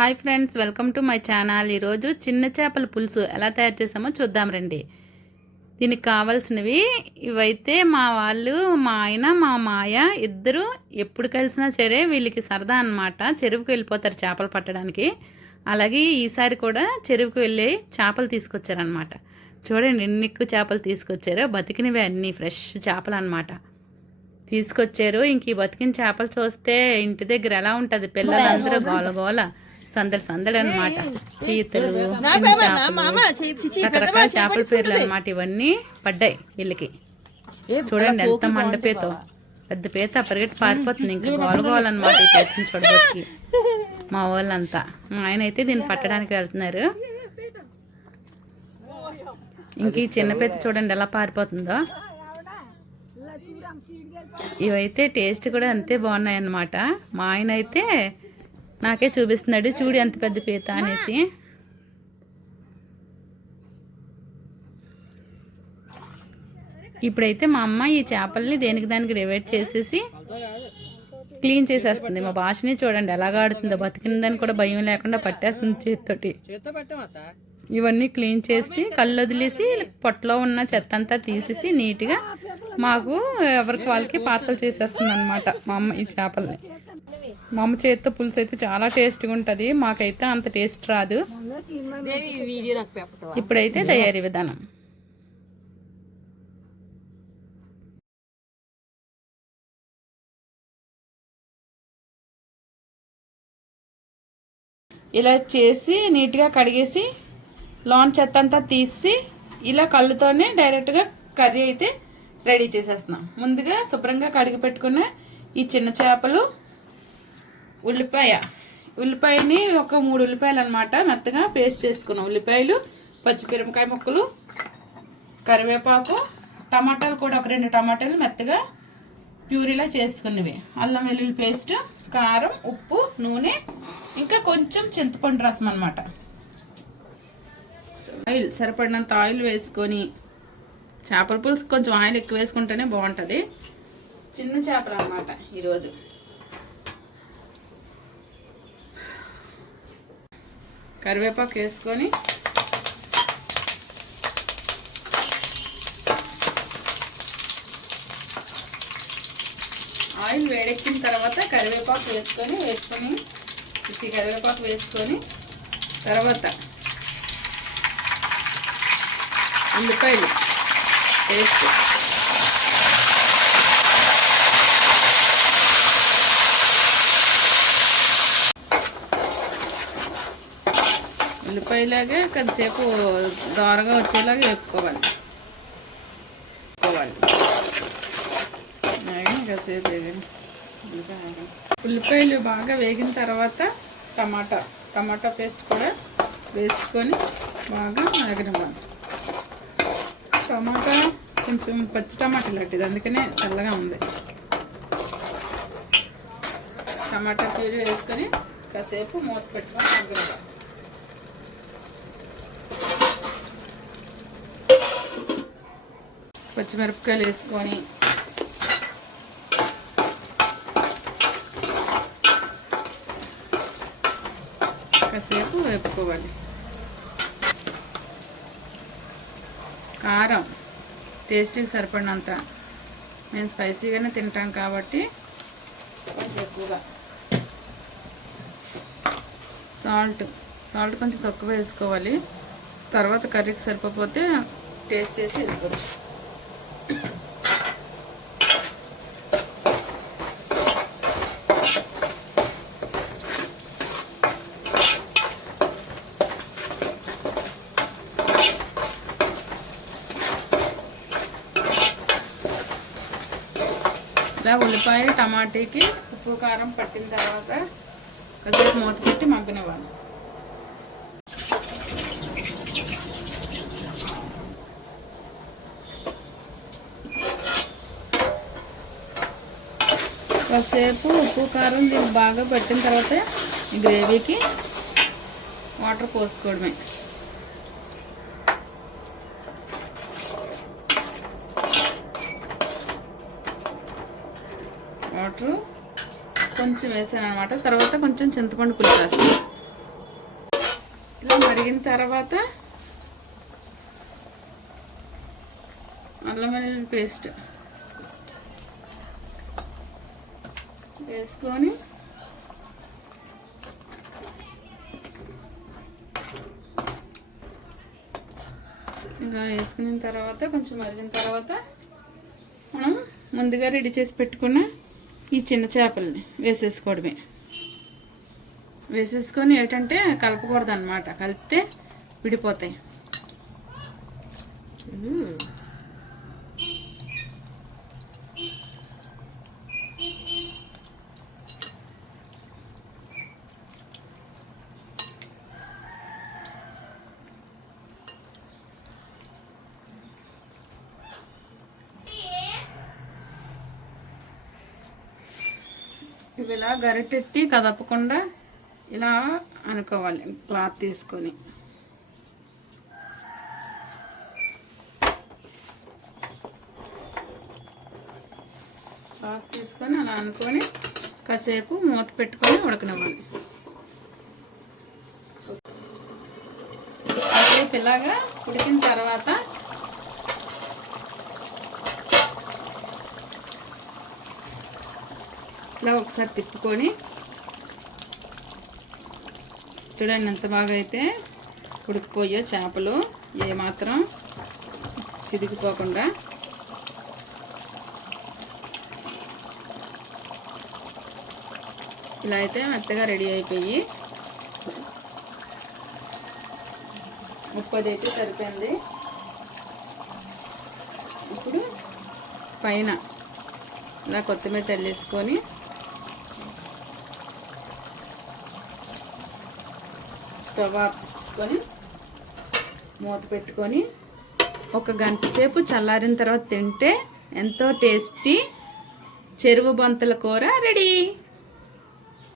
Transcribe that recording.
Hi friends, welcome to my channel. ఈరోజు చిన్న చేపల పులుసు ఎలా తయారు చేసామో చూద్దాం రండి. దీనికి కావాల్సినవి ఇవైతే మా వాళ్ళు, మా ఆయన, మా మాయ ఇద్దరు ఎప్పుడు కలిసినా సరే వీళ్ళకి సరదా అన్నమాట. చెరువుకు వెళ్ళిపోతారు చేపలు పట్టడానికి. అలాగే ఈసారి కూడా చెరువుకు వెళ్ళి చేపలు తీసుకొచ్చారనమాట. చూడండి ఎన్ని ఎక్కువ చేపలు తీసుకొచ్చారో, బతికినవి అన్నీ ఫ్రెష్ చేపలు అనమాట తీసుకొచ్చారు. ఇంక ఈ బతికిన చేపలు చూస్తే ఇంటి దగ్గర ఎలా ఉంటుంది, పిల్లలందరూ గోల సందడి సందడి అనమాట. పీతలు, చిన్న చేపలు, రకరకాల చేపల పేర్లు అనమాట. ఇవన్నీ పడ్డాయి వీళ్ళకి. చూడండి ఎంత మండపేతో, పెద్ద పీత పరిగెట్టి పారిపోతుంది. ఇంకా గోలనమాట ఈ పీతని చూడబోతుకి మా వాళ్ళంతా. మా ఆయన అయితే దీన్ని పట్టడానికి వెళ్తున్నారు. ఇంక ఈ చిన్న పీత చూడండి ఎలా పారిపోతుందో. ఇవైతే టేస్ట్ కూడా అంతే బాగున్నాయి అన్నమాట. మా ఆయన అయితే నాకే చూపిస్తున్నాడు, చూడు ఎంత పెద్ద పీత అనేసి. ఇప్పుడైతే మా అమ్మ ఈ చేపల్ని దేనికి దానికి డివైడ్ చేసేసి క్లీన్ చేసేస్తుంది. మా భాషని చూడండి ఎలాగా ఆడుతుందో, బతికిందని కూడా భయం లేకుండా పట్టేస్తుంది చేతితోటి. ఇవన్నీ క్లీన్ చేసి కళ్ళు వదిలేసి పొట్టలో ఉన్న చెత్త అంతా తీసేసి నీట్గా మాకు ఎవరికి వాళ్ళకి పార్సల్ చేసేస్తుంది అనమాట మా అమ్మ ఈ చేపల్ని. మా అమ్మ చేతితో పులుసు అయితే చాలా టేస్ట్గా ఉంటుంది, మాకైతే అంత టేస్ట్ రాదు. ఇప్పుడైతే తయారీ విధానం. ఇలా చేసి నీట్గా కడిగేసి లోన్ చెత్త అంతా తీసి ఇలా కళ్ళుతోనే డైరెక్ట్గా కర్రీ అయితే రెడీ చేసేస్తున్నాం. ముందుగా శుభ్రంగా కడిగి పెట్టుకున్న ఈ చిన్న చేపలు, ఉల్లిపాయని ఒక 3 ఉల్లిపాయలు అనమాట మెత్తగా పేస్ట్ చేసుకున్నాం. ఉల్లిపాయలు, పచ్చిమిరపకాయ ముక్కలు, కరివేపాకు, టమాటాలు కూడా ఒక 2 టమాటాలు మెత్తగా ప్యూరీలా చేసుకున్నవి, అల్లం వెల్లుల్లి పేస్ట్, కారం, ఉప్పు, నూనె, ఇంకా కొంచెం చింతపండు రసం అనమాట. ఆయిల్ సరిపడినంత ఆయిల్ వేసుకొని, చేపల పులుసు కొంచెం ఆయిల్ ఎక్కువ వేసుకుంటేనే బాగుంటుంది. చిన్న చేపలు అన్నమాట ఈరోజు. కరివేపాకు వేసుకొని ఆయిల్ వేడెక్కిన తర్వాత కరివేపాకు వేసుకొని తర్వాత ఉల్లిపాయలు పేస్ట్, ఉల్లిపాయలాగే కొంతసేపు దోరగా వచ్చేలాగా వేపుకోవాలి. ఉల్లిపాయలు బాగా వేగిన తర్వాత టమాటా పేస్ట్ కూడా వేసుకొని బాగా వేగనివ్వాలి. టమాటా కొంచెం పచ్చి టమాటా లాంటిది, అందుకనే తెల్లగా ఉంది. టమాటా ప్యూరీ వేసుకొని కాసేపు మూత పెట్టుకొని మగ్గనివ్వాలి. పచ్చిమిరపకాయలు వేసుకొని కాసేపు వేపుకోవాలి. కారం టేస్ట్కి సరిపడినంత, మేము స్పైసీగానే తింటాం కాబట్టి కొంచెం ఎక్కువగా. సాల్ట్ కొంచెం తక్కువ వేసుకోవాలి. తర్వాత కర్రీకి సరిపోతే టేస్ట్ చేసి వేసుకోవచ్చు. ఇలా ఉల్లిపాయ టమాటాకి ఉప్పు కారం పట్టిన తర్వాత కాసేపు మూత పెట్టి మగ్గనివ్వాలి. కాసేపు ఉప్పు కారం దీనికి బాగా పట్టిన తర్వాత ఈ గ్రేవీకి వాటర్ పోసుకోవడమే. వాటర్ కొంచెం వేసాను అనమాట. తర్వాత కొంచెం చింతపండు పులుసు వేస్తాను. ఇలా మరిగిన తర్వాత అల్లం వెల్లుల్లి పేస్ట్ వేసుకొని ఇలా వేసుకున్న తర్వాత కొంచెం మరిగిన తర్వాత మనం ముందుగా రెడీ చేసి పెట్టుకున్న ఈ చిన్న చేపల్ని వేసేసుకోవడమే. వేసేసుకొని ఏంటంటే కలపకూడదు అన్నమాట, కలిపితే విడిపోతాయి. ఇవి ఇలా గరిటెట్టి కదపకుండా ఇలా అనుకోవాలి. క్లాత్ తీసుకొని అలా అనుకొని కాసేపు మూత పెట్టుకొని ఉడకనివ్వాలి. కాసేపు ఇలాగా ఉడికిన తర్వాత ఇలా ఒకసారి తిప్పుకొని చూడండి ఎంత బాగా అయితే ఉడికిపోయో చేపలు ఏమాత్రం చిదిగిపోకుండా. ఇలా అయితే మెత్తగా రెడీ అయిపోయి ఉప్పు అయితే సరిపోయింది. ఇప్పుడు పైన ఇలా కొత్తిమీర చల్లేసుకొని స్టవ్ ఆఫ్ చేసుకొని మూత పెట్టుకొని ఒక గంట సేపు చల్లారిన తర్వాత తింటే ఎంతో టేస్టీ చెరువు బంతుల కూర రెడీ.